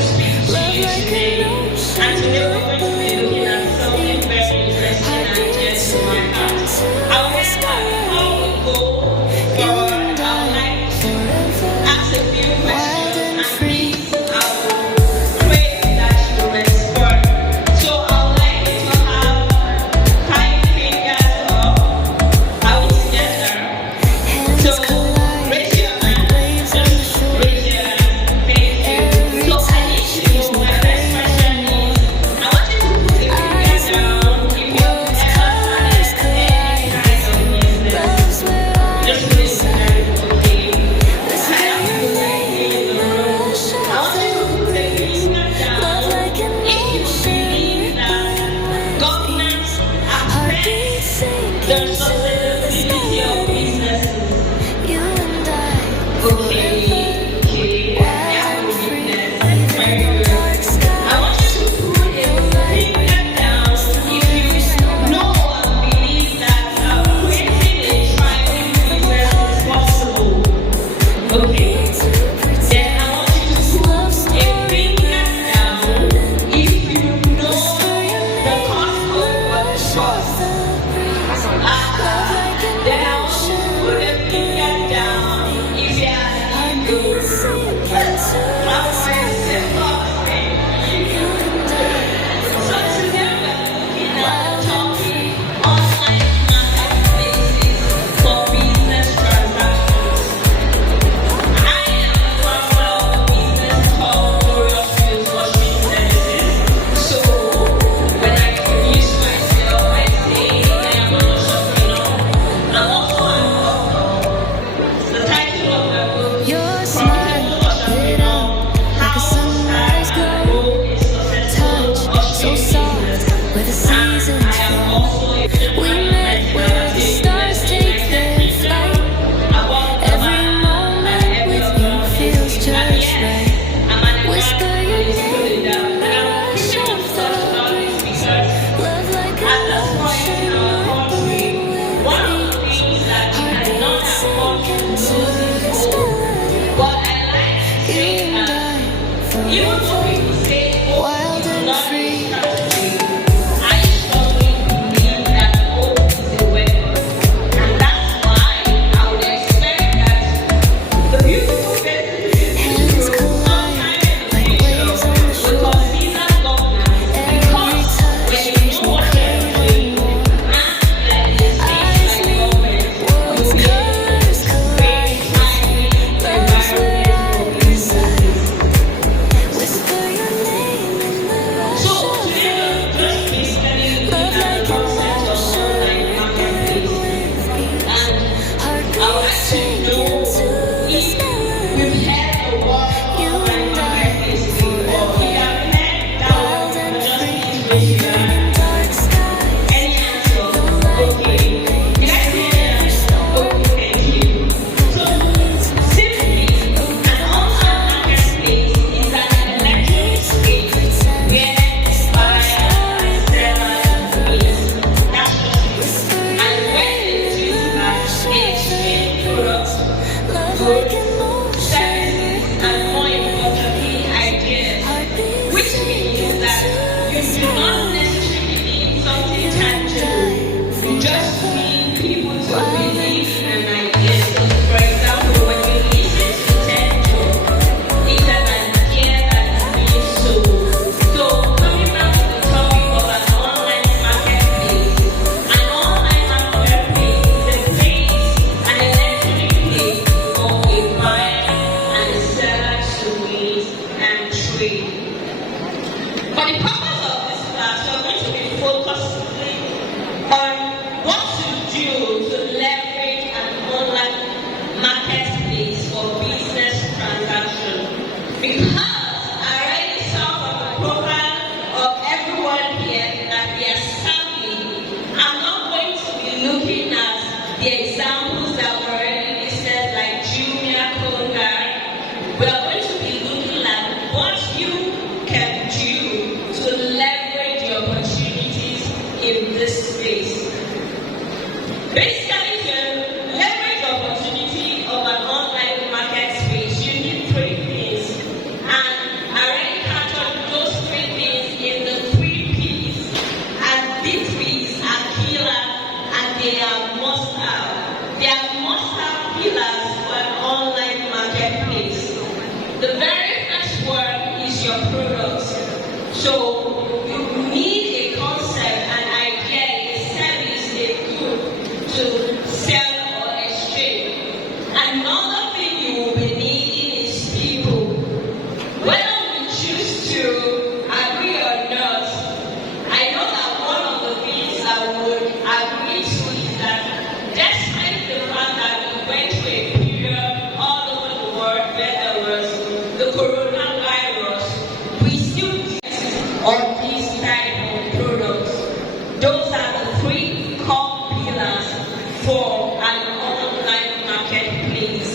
Love like an ocean. And today we're going to be looking at something very interesting and dear to my heart. However, before we go forward, I would like to ask a few questions and please I will pray that you respond. So I would like you to have 5 fingers up. I will together. So raise your hand. Just raise your hand. Thank you. So I need to know my first question is I want you to put a finger down if you ever started any kind of business. Just put it down, okay? I have to put my name in the room. I want you to put a finger down if you believe that governments affect the sustainability of businesses. Okay, that would be business. Very good. I want you to put a finger down if you know or believe that creating a thriving business is possible. Okay. Then I want you to put a finger down if you know the cost of what it costs. Then I want you to put a finger down if you are illegal. That's why I said, thank you. So today we're looking at the topic online marketplaces for business transactions. I am the founder of a business called Glorious Fields Washing Services. So when I introduce myself, I say I am an entrepreneur. I'm also an author. The title of my book is Your smile lit up like a sunrise glow, touch so soft where the seasons flow. We met where the stars take their flight. Every moment with you feels just right. Whisper your name in the rush of the breeze. Love like an ocean rippling with ease. Heartbeats sink into this melody. what I like to say You and as I even forever, though people say, oh, wild it's and not free. a strategy, I strongly believe that hope is a weapon. And that's why I would expect that the beautiful faces in this Hands room collide sometime in the like future waves on the will shore. consider governance Every because touch when you makes know me what you're crave doing more. and there is a Eyes space like meet, government, worlds you will colors create collide. thriving Love's where environment for I reside. businesses. Whisper your name in the rush So of today we're the just breeze. basically looking Love at like the an concept of ocean online rippling marketplaces. with ease. And I would Heartbeats like to sink know into this if melody. we've heard the word You online and I marketplace before. If you have forever, heard that wild word, and just free, please raise your even hand. in dark skies. Any answer? The light Okay. Did I remains see through any every answer? storm. Okay, thank you. So simply, an online marketplace is an electronic space where buyers and sellers meet. That's just it. And when they do that, they exchange products, Love goods, like an ocean services, and more importantly, ideas. heartbeats Which means that you do not necessarily need something tangible. You just need people to believe in an idea. So, for example, when you listen to Tenjo, it's an idea that is being sold. So, coming back to the topic of an online marketplace, an online marketplace is a place, an electronic place for a buyer and a seller to meet and trade. For the purpose of this class, we're going to be focusing on what to do to leverage an online marketplace for business transactions. Because I already saw from the profile of everyone here that we are savvy. I'm not going to be looking at the examples that were already listed like Jumia, Konga. We are going to be looking at what you can do to your products. So you need a concept, an idea, a service, a good to sell or exchange. Another thing you will be needing is people. Whether we choose to agree or not, I know that one of the things I would agree to is that despite the fact that we went through a period all over the world where there was the coronavirus, we still did on these type of products. Those are the three core pillars for an online marketplace.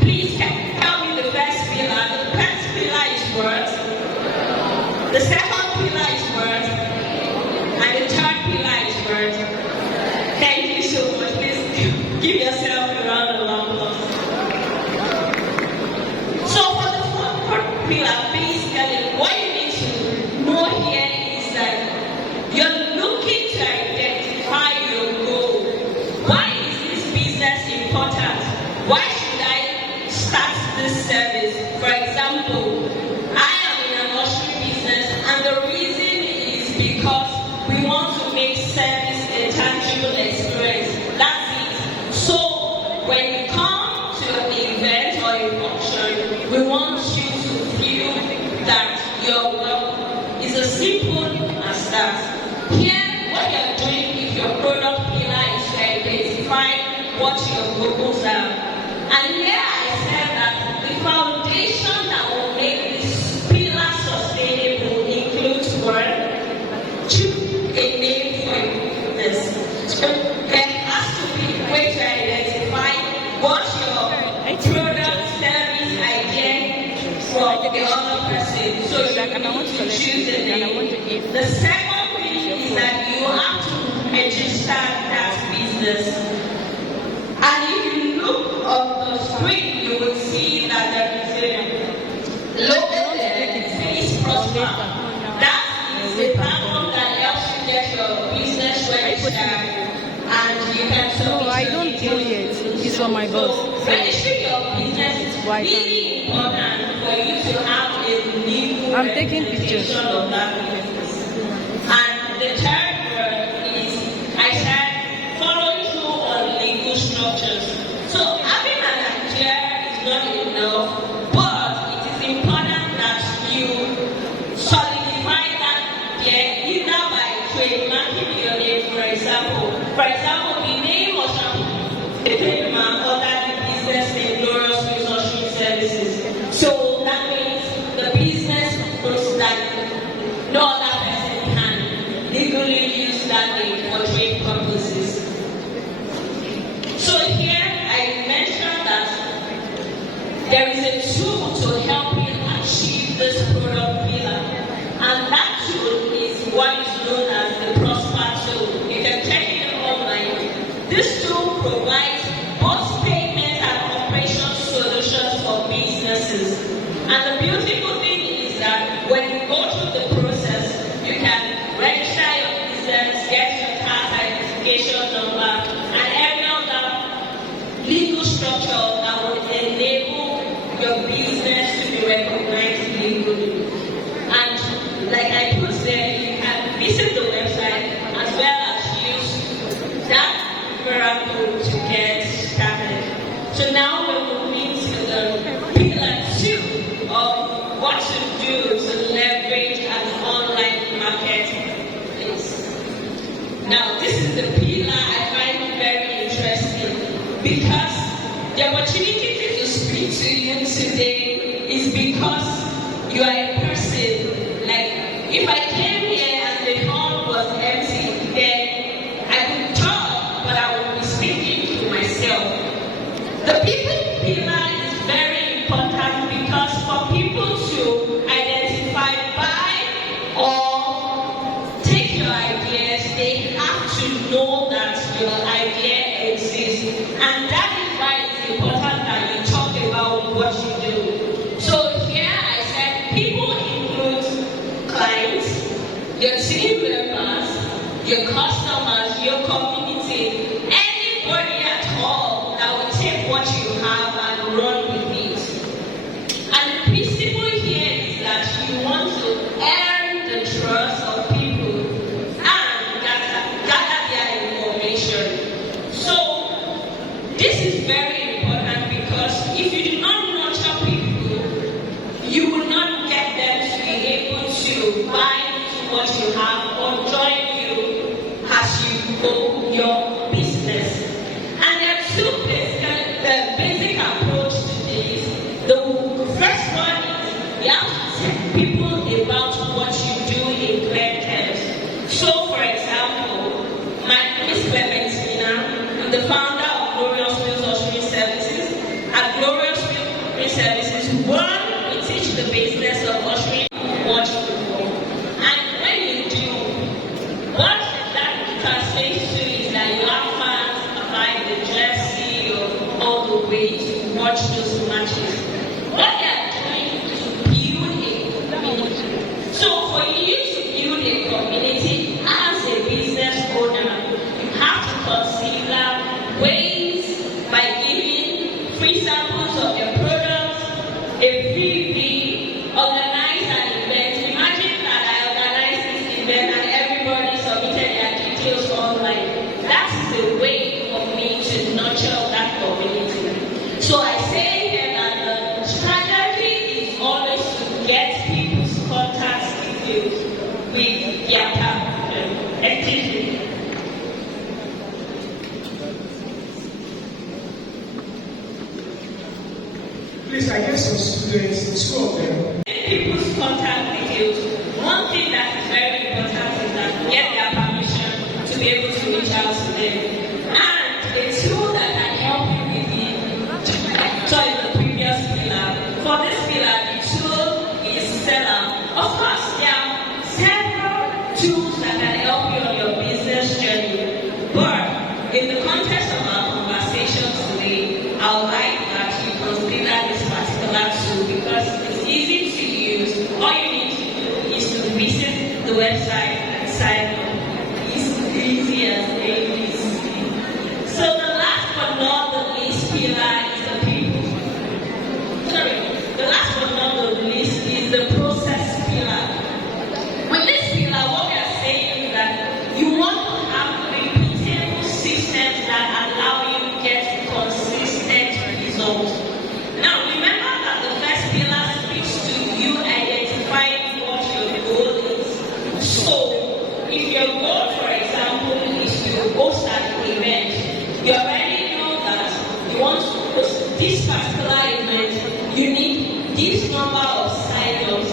Please tell me the first pillar. The first pillar is what? The second pillar is what? And the third pillar is what? Thank you so much. Please give yourself a round of applause. So for the fourth pillar, basically, what you need to know here is that you're looking to identify your goal. Why is this business important? Why should I start this service? For example, I am in an Usher business, and the reason is because we want to make service a tangible experience. That's it. So when you come to an event or a function, we want you to feel that your work is as simple as that. Here, what you're doing with your product pillar is to identify what your goals are. And here I said that the foundation that will make this pillar sustainable includes one, choose a name for your business. So there has to be a way to identify what your product, service, idea from the other person. So you need to choose a name. The second thing is that you have to register that business. And if you look on the screen, you will see that there is a logo there that says Prosper. That is a platform that helps you get your business registered, and you can submit. No, I don't do it. It's on my boss. So registering your business is really important for you to have a legal I'm taking pictures of that business. And the third word is, I said, following through on legal structures. So having an idea is not enough, but it is important that you solidify that idea either by trademarking your name, for example. For example, the name of Usherpreneur under the business name Glorious Resource Services. So that means the business knows that no other person can legally use that name for trade purposes. So here I mentioned that there is a tool to help you achieve this product pillar, and that tool is what is known as the Prosper tool. You can check it online. This tool provides both payment and operation solutions for businesses. And the beautiful thing is that when you go through the process, you can register your business, get your tax identification number, and every other legal structure that will enable your business to be recognized legally. And like I put there, you can visit the website as well as use that miracle to get started. So now we're moving to the pillar 2 of what to do to leverage an online marketplace. Now this is the pillar I find very interesting, because the opportunity to speak to you today is because you are a person. Like, if I came here and the hall was empty, then I could talk, but I would be speaking to myself. The people pillar is very important, because for people to identify, buy, or take your ideas, they have to know that your idea exists. And that is why it's important that you talk about what you do. So here I said people include clients, your team members, your customers, your community, anybody at all that will take what you have and run with it. And the principle here is that you want buy into what you have or join you as you grow your business. And there are two basic approach to this. The first one is you have to tell people about what you do in clear terms. So, for example, my name is Clementina. I'm the founder of Glorious Wheels Ushering Services. At Glorious Wheels Services, one, we teach the business of ushering what you do. And when you do, what that translates to is that you have fans buy the jersey or all the way to watch those matches. What they are doing is to build a community. So for you to build a community as a business owner, you have to consider ways by giving free samples of your products, a freebie, organize an event. Imagine that I organize this event and everybody submitted their details online. That is a way for me to nurture that community. So I say here that the strategy is always to get people's contact details with their activity. Please, I guess some students, two of them. People's contact details. One thing that is very important is that you get their permission to be able to reach out to them. And a tool that can help you with the previous pillar. For this pillar, the tool is seller. Of course, there are several tools that can help you on your business journey. But in the context of our conversation today, I would like that you consider this particular tool because it's easy to use. All you need to do is to visit the website and sign up. It's easy as ABC. So the last but not the least pillar is the people. The last but not the least is the process pillar. With this pillar, what we are saying is that you want to have repeatable systems that allow you to get consistent results. Now, remember that the first pillar speaks to you identifying what your goal is. So, if your goal, for example, is to host an event, you already know that you want to host this particular event, you need this number of sign-ups.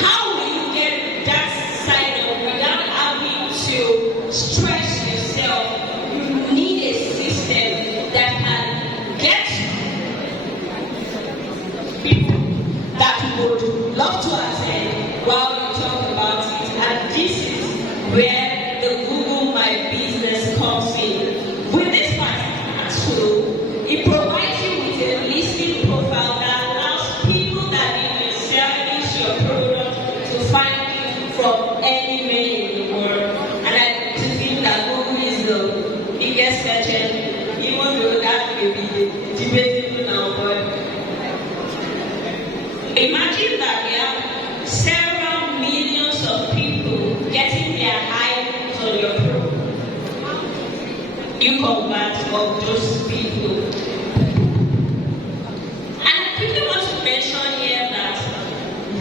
How will you get that sign-up without having to stress yourself? You need a system that can get people that would love to attend while you talk about it. And this is where the Google My Business comes in. With this particular tool, it provides you with a listing profile that allows people that need to service your product to find you from anywhere in the world. And I to think that Google is the biggest search engine, even though that may be debatable now, but imagine that we have several millions of people getting their eyes on your product. You convert of those people. And I quickly want to mention here that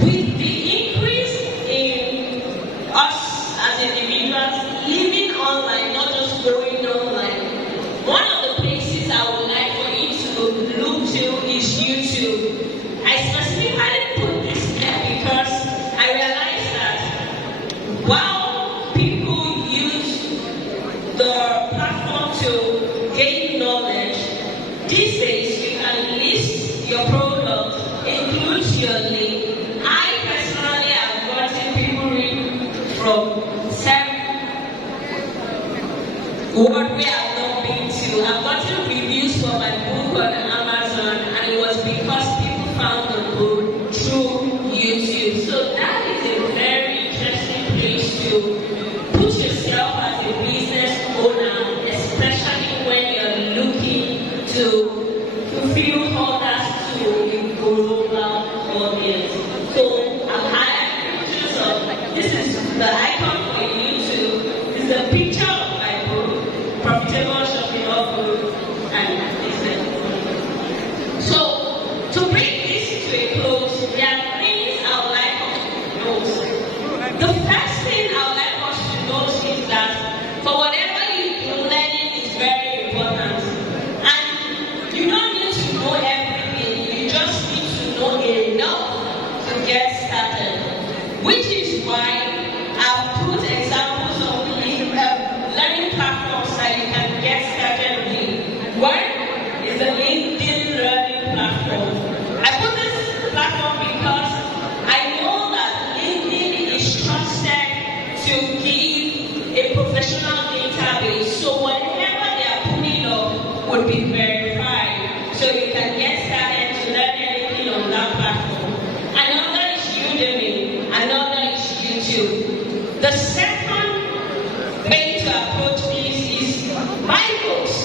with the increase in us as individuals living online, not just going online, one of the places I would like for you to look to is YouTube. I specifically put this there because I realized that while people use the platform to gain knowledge, these days you can list your product, include your link. I personally have gotten people reading from what we have not been to. I've gotten reviews for my book on Amazon, and it was because people found the book through YouTube. So that is a very interesting place to put yourself as a business owner, especially when you're looking to fulfill orders to a global audience. So I'm highlighting pictures of this is the icon for YouTube. This is the picture of my book. The first thing I would like us to note is that for whatever you do, learning is very important. And you don't need to know everything, you just need to know enough to get started. Which is why I've put examples of learning platforms that you can get started with. One is the LinkedIn learning platform. I put this platform because I know that LinkedIn is trusted to give a professional database. So whatever they are putting up would be verified. So you can get started to learn anything on that platform. Another is Udemy. Another is YouTube. The second way to approach this is buy books.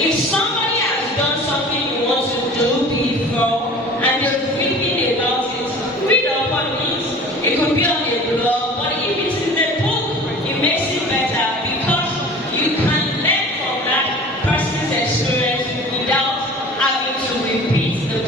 If somebody has done something you want to do before and you're reading about it, read up on it. It could be on a blog, but if it's in a book, it makes it better because you can learn from that person's experience without having to repeat the